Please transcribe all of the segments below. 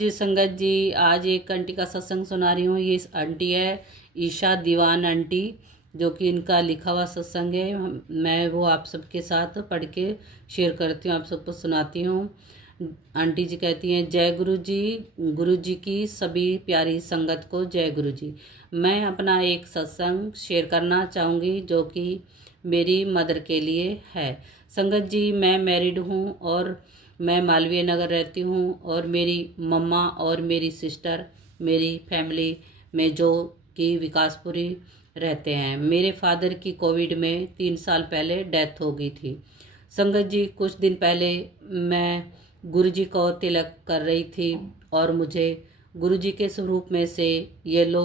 जी संगत जी, आज एक आंटी का सत्संग सुना रही हूँ। ये आंटी है ईशा दीवान आंटी, जो कि इनका लिखा हुआ सत्संग है। मैं वो आप सबके साथ पढ़ के शेयर करती हूँ, आप सबको सुनाती हूँ। आंटी जी कहती हैं, जय गुरु जी की सभी प्यारी संगत को जय गुरु जी। मैं अपना एक सत्संग शेयर करना चाहूँगी जो कि मेरी मदर के लिए है। संगत जी, मैं मैरिड हूँ और मैं मालवीय नगर रहती हूँ और मेरी मम्मा और मेरी सिस्टर मेरी फैमिली में जो कि विकासपुरी रहते हैं। मेरे फादर की कोविड में 3 साल पहले डेथ हो गई थी। संगत जी, कुछ दिन पहले मैं गुरुजी को तिलक कर रही थी और मुझे गुरुजी के स्वरूप में से येलो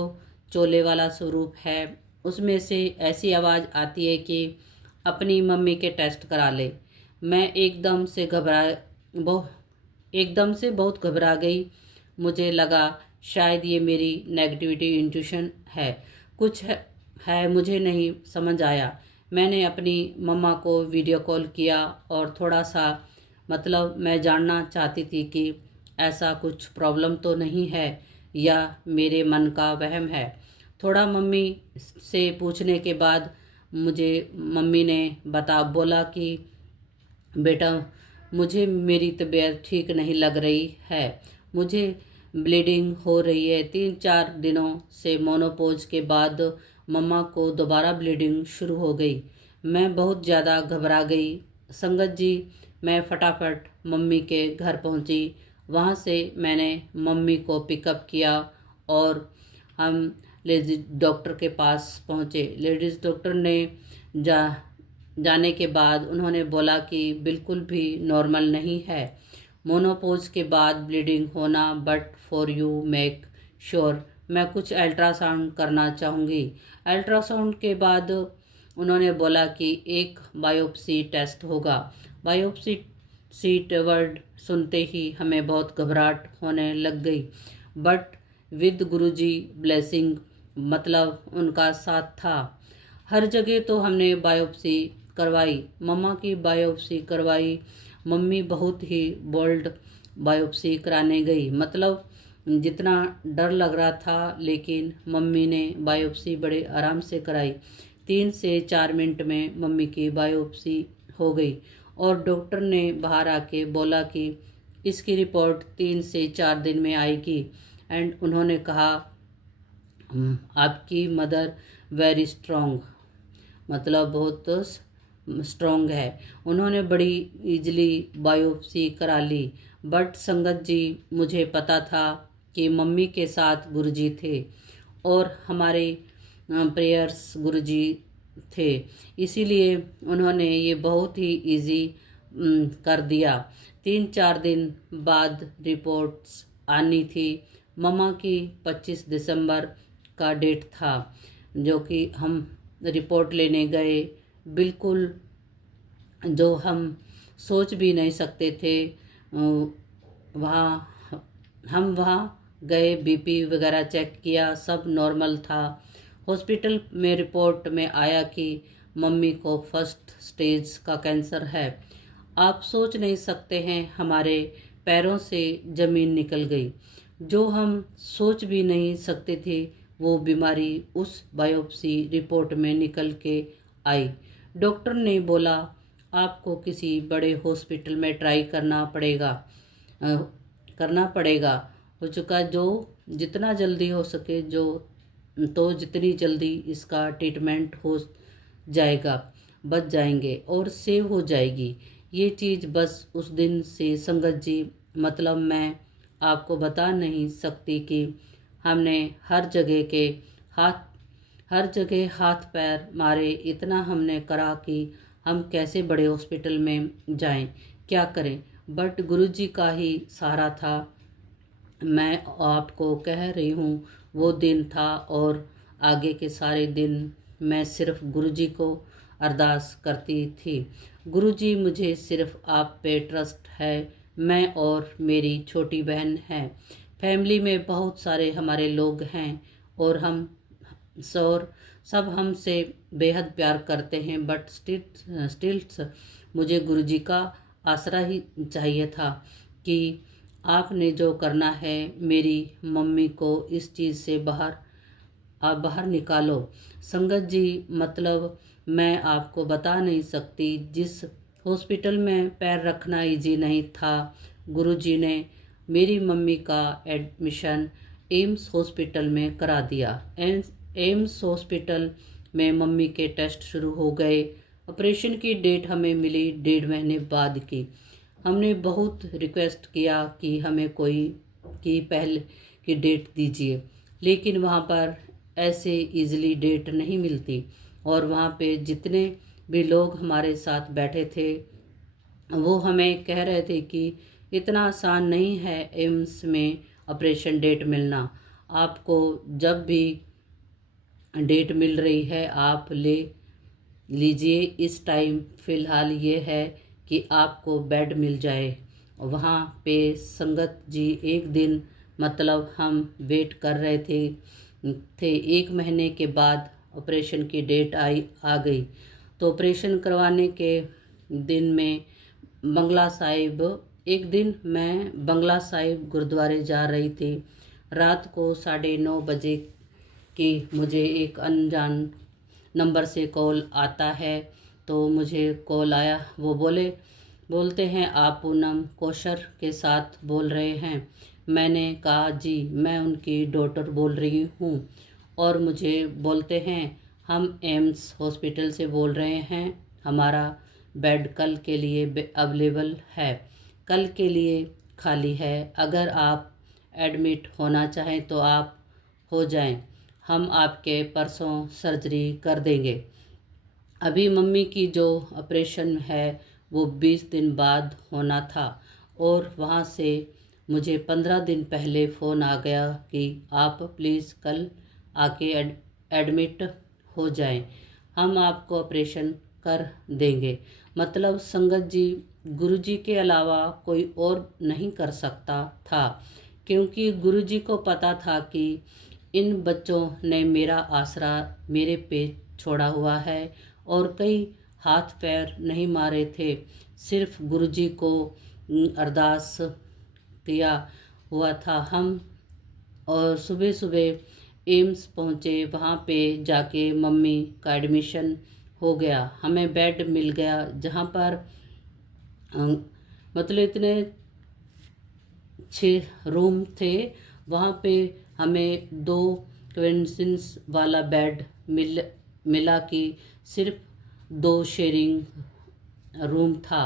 चोले वाला स्वरूप है, उसमें से ऐसी आवाज़ आती है कि अपनी मम्मी के टेस्ट करा ले। मैं एकदम से बहुत घबरा गई। मुझे लगा शायद ये मेरी नेगेटिविटी इंट्यूशन है, कुछ है मुझे नहीं समझ आया। मैंने अपनी मम्मा को वीडियो कॉल किया और थोड़ा सा मैं जानना चाहती थी कि ऐसा कुछ प्रॉब्लम तो नहीं है या मेरे मन का वहम है। थोड़ा मम्मी से पूछने के बाद मुझे मम्मी ने बोला कि बेटा, मुझे मेरी तबीयत ठीक नहीं लग रही है, मुझे ब्लीडिंग हो रही है। 3-4 दिनों से मोनोपोज के बाद मम्मा को दोबारा ब्लीडिंग शुरू हो गई। मैं बहुत ज़्यादा घबरा गई। संगत जी, मैं फटाफट मम्मी के घर पहुंची। वहां से मैंने मम्मी को पिकअप किया और हम लेडीज डॉक्टर के पास पहुंचे। लेडीज़ डॉक्टर ने जा जाने के बाद उन्होंने बोला कि बिल्कुल भी नॉर्मल नहीं है मोनोपोज के बाद ब्लीडिंग होना, but for you make sure मैं कुछ अल्ट्रासाउंड करना चाहूँगी। अल्ट्रासाउंड के बाद उन्होंने बोला कि एक बायोप्सी टेस्ट होगा। बायोप्सी सीट वर्ड सुनते ही हमें बहुत घबराहट होने लग गई, बट विद गुरुजी ब्लेसिंग, उनका साथ था। हर जगह तो हमने बायोप्सी करवाई, मम्मा की बायोप्सी करवाई। मम्मी बहुत ही बोल्ड बायोप्सी कराने गई, जितना डर लग रहा था, लेकिन मम्मी ने बायोप्सी बड़े आराम से कराई। 3 से 4 मिनट में मम्मी की बायोप्सी हो गई और डॉक्टर ने बाहर आके बोला कि इसकी रिपोर्ट 3 से 4 दिन में आएगी। एंड उन्होंने कहा, आपकी मदर वेरी स्ट्रॉन्ग, बहुत स्ट्रॉन्ग है। उन्होंने बड़ी इजली बायोप्सी करा ली। बट संगत जी, मुझे पता था कि मम्मी के साथ गुरुजी थे और हमारे प्रेयर्स गुरुजी थे, इसीलिए उन्होंने ये बहुत ही इजी कर दिया। 3-4 दिन बाद रिपोर्ट्स आनी थी। मम्मा की 25 दिसंबर का डेट था, जो कि हम रिपोर्ट लेने गए। बिल्कुल जो हम सोच भी नहीं सकते थे। वहाँ हम वहाँ गए, बीपी वगैरह चेक किया, सब नॉर्मल था। हॉस्पिटल में रिपोर्ट में आया कि मम्मी को फर्स्ट स्टेज का कैंसर है। आप सोच नहीं सकते हैं, हमारे पैरों से ज़मीन निकल गई। जो हम सोच भी नहीं सकते थे वो बीमारी उस बायोप्सी रिपोर्ट में निकल के आई। डॉक्टर ने बोला, आपको किसी बड़े हॉस्पिटल में ट्राई अ, करना पड़ेगा। हो चुका जो जितना जल्दी हो सके, जितनी जल्दी इसका ट्रीटमेंट हो जाएगा, बच जाएंगे और सेव हो जाएगी ये चीज़। बस उस दिन से संगत जी, मैं आपको बता नहीं सकती कि हमने हाथ हर जगह हाथ पैर मारे, इतना हमने करा कि हम कैसे बड़े हॉस्पिटल में जाएं, क्या करें। बट गुरुजी का ही सहारा था। मैं आपको कह रही हूँ, वो दिन था और आगे के सारे दिन मैं सिर्फ गुरुजी को अरदास करती थी। गुरुजी, मुझे सिर्फ आप पे ट्रस्ट है। मैं और मेरी छोटी बहन है। फैमिली में बहुत सारे हमारे लोग हैं और हम और सब हमसे बेहद प्यार करते हैं, बट स्टिल्स मुझे गुरुजी का आसरा ही चाहिए था कि आपने जो करना है, मेरी मम्मी को इस चीज़ से आप बाहर निकालो। संगत जी, मतलब मैं आपको बता नहीं सकती, जिस हॉस्पिटल में पैर रखना इजी नहीं था, गुरुजी ने मेरी मम्मी का एडमिशन एम्स हॉस्पिटल में करा दिया। एम्स हॉस्पिटल में मम्मी के टेस्ट शुरू हो गए। ऑपरेशन की डेट हमें मिली 1.5 महीने बाद की। हमने बहुत रिक्वेस्ट किया कि हमें कोई की पहले की डेट दीजिए, लेकिन वहाँ पर ऐसे इजीली डेट नहीं मिलती। और वहाँ पे जितने भी लोग हमारे साथ बैठे थे, वो हमें कह रहे थे कि इतना आसान नहीं है एम्स में ऑपरेशन डेट मिलना। आपको जब भी डेट मिल रही है आप ले लीजिए। इस टाइम फ़िलहाल ये है कि आपको बेड मिल जाए। वहाँ पे संगत जी एक दिन, मतलब हम वेट कर रहे थे 1 महीने के बाद ऑपरेशन की डेट आ गई। तो ऑपरेशन करवाने के दिन में बंगला साहिब, एक दिन मैं बंगला साहिब गुरुद्वारे जा रही थी। रात को 9:30 बजे कि मुझे एक अनजान नंबर से कॉल आता है। तो मुझे कॉल आया, वो बोलते हैं आप पूनम कौशर के साथ बोल रहे हैं। मैंने कहा जी, मैं उनकी डॉटर बोल रही हूँ। और मुझे बोलते हैं हम एम्स हॉस्पिटल से बोल रहे हैं, हमारा बेड कल के लिए अवेलेबल है, कल के लिए खाली है। अगर आप एडमिट होना चाहें तो आप हो जाएं, हम आपके परसों सर्जरी कर देंगे। अभी मम्मी की जो ऑपरेशन है वो 20 दिन बाद होना था। और वहाँ से मुझे 15 दिन पहले फ़ोन आ गया कि आप प्लीज़ कल आके एडमिट हो जाएं, हम आपको ऑपरेशन कर देंगे। मतलब संगत जी, गुरुजी के अलावा कोई और नहीं कर सकता था, क्योंकि गुरुजी को पता था कि इन बच्चों ने मेरा आसरा मेरे पे छोड़ा हुआ है और कई हाथ पैर नहीं मारे थे। सिर्फ गुरुजी को अरदास किया हुआ था हम। और सुबह सुबह एम्स पहुँचे, वहाँ पे जाके मम्मी का एडमिशन हो गया, हमें बेड मिल गया। जहाँ पर मतलब इतने 6 रूम थे, वहाँ पे हमें 2 क्विंसिन्स वाला बेड मिला कि सिर्फ 2 शेयरिंग रूम था,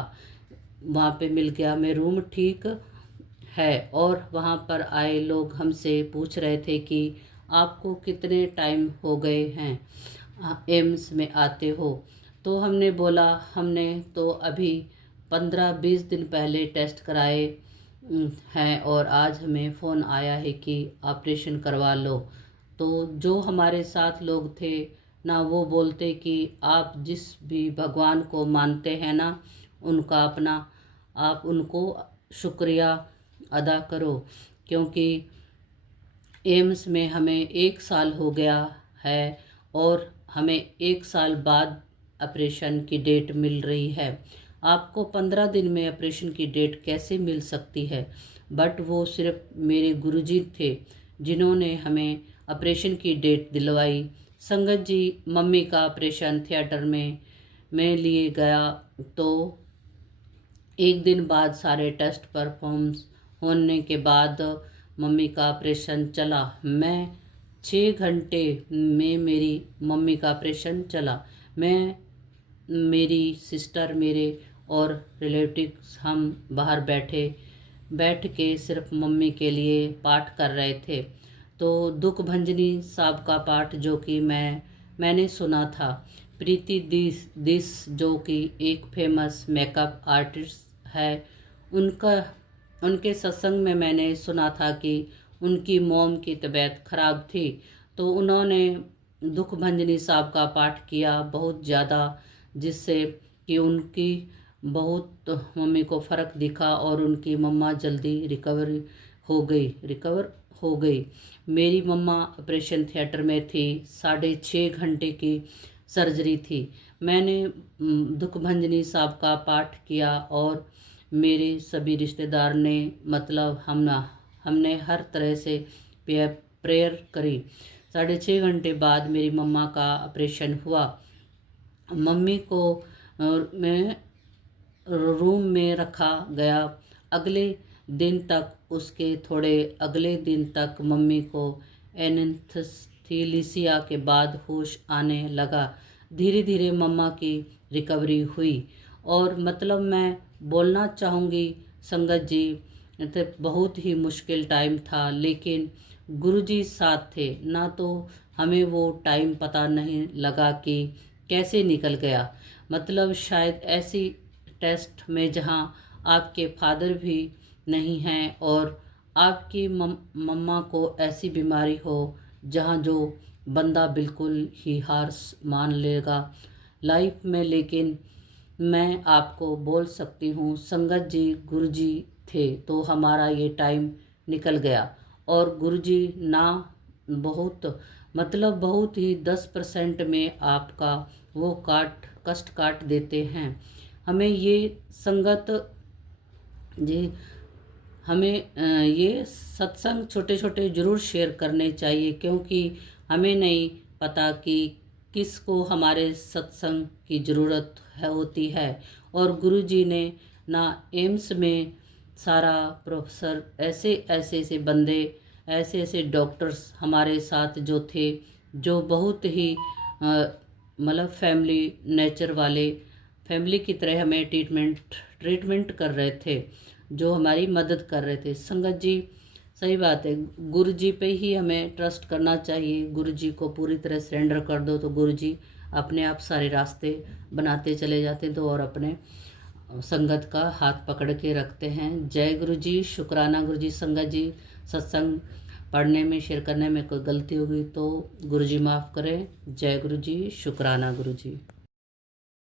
वहाँ पे मिल गया हमें रूम। ठीक है। और वहाँ पर आए लोग हमसे पूछ रहे थे कि आपको कितने टाइम हो गए हैं एम्स में आते हो। तो हमने बोला हमने तो अभी 15-20 दिन पहले टेस्ट कराए हैं और आज हमें फ़ोन आया है कि ऑपरेशन करवा लो। तो जो हमारे साथ लोग थे ना, वो बोलते कि आप जिस भी भगवान को मानते हैं ना, उनका अपना आप उनको शुक्रिया अदा करो, क्योंकि एम्स में हमें 1 साल हो गया है और हमें 1 साल बाद ऑपरेशन की डेट मिल रही है। आपको 15 दिन में ऑपरेशन की डेट कैसे मिल सकती है? बट वो सिर्फ मेरे गुरुजी थे जिन्होंने हमें ऑपरेशन की डेट दिलवाई। संगत जी, मम्मी का ऑपरेशन थिएटर में मैं लिए गया तो एक दिन बाद सारे टेस्ट परफॉर्म्स होने के बाद मम्मी का ऑपरेशन चला। मैं 6 घंटे में मेरी मम्मी का ऑपरेशन चला। मैं, मेरी सिस्टर, मेरे और रिलेटिव्स हम बाहर बैठ के सिर्फ मम्मी के लिए पाठ कर रहे थे। तो दुख भंजनी साहब का पाठ जो कि मैंने सुना था। प्रीति दिस जो कि एक फेमस मेकअप आर्टिस्ट है, उनका उनके सत्संग में मैंने सुना था कि उनकी मॉम की तबीयत ख़राब थी, तो उन्होंने दुख भंजनी साहब का पाठ किया बहुत ज़्यादा, जिससे कि उनकी बहुत मम्मी को फ़र्क दिखा और उनकी मम्मा जल्दी रिकवर हो गई। मेरी मम्मा ऑपरेशन थिएटर में थी, 6.5 घंटे की सर्जरी थी। मैंने दुख भंजनी साहब का पाठ किया और मेरे सभी रिश्तेदार ने मतलब हमने हर तरह से प्रेयर करी। 6.5 घंटे बाद मेरी मम्मा का ऑपरेशन हुआ। मम्मी को मैं रूम में रखा गया। अगले दिन तक उसके थोड़े अगले दिन तक मम्मी को एनेस्थीसिया के बाद होश आने लगा। धीरे धीरे मम्मा की रिकवरी हुई। और मतलब मैं बोलना चाहूँगी संगत जी, तो बहुत ही मुश्किल टाइम था, लेकिन गुरुजी साथ थे ना, तो हमें वो टाइम पता नहीं लगा कि कैसे निकल गया। मतलब शायद ऐसी टेस्ट में जहाँ आपके फादर भी नहीं हैं और आपकी मम्मा को ऐसी बीमारी हो जहाँ जो बंदा बिल्कुल ही हार मान लेगा लाइफ में। लेकिन मैं आपको बोल सकती हूँ संगत जी, गुरुजी थे तो हमारा ये टाइम निकल गया। और गुरुजी ना बहुत मतलब बहुत ही 10% में आपका वो कष्ट काट देते हैं। हमें ये संगत जी, हमें ये सत्संग छोटे छोटे ज़रूर शेयर करने चाहिए, क्योंकि हमें नहीं पता कि किसको हमारे सत्संग की ज़रूरत होती है। और गुरुजी ने ना एम्स में सारा प्रोफेसर ऐसे ऐसे से बंदे, ऐसे ऐसे डॉक्टर्स हमारे साथ जो थे, जो बहुत ही मतलब फैमिली नेचर वाले, फैमिली की तरह हमें ट्रीटमेंट कर रहे थे, जो हमारी मदद कर रहे थे। संगत जी, सही बात है, गुरु जी पे ही हमें ट्रस्ट करना चाहिए। गुरु जी को पूरी तरह सरेंडर कर दो तो गुरु जी अपने आप सारे रास्ते बनाते चले जाते तो, और अपने संगत का हाथ पकड़ के रखते हैं। जय गुरु जी, शुक्राना गुरु जी। संगत जी, सत्संग पढ़ने में शेयर करने में कोई गलती होगी तो गुरु जी माफ़ करें। जय गुरु जी, शुक्राना गुरु जी।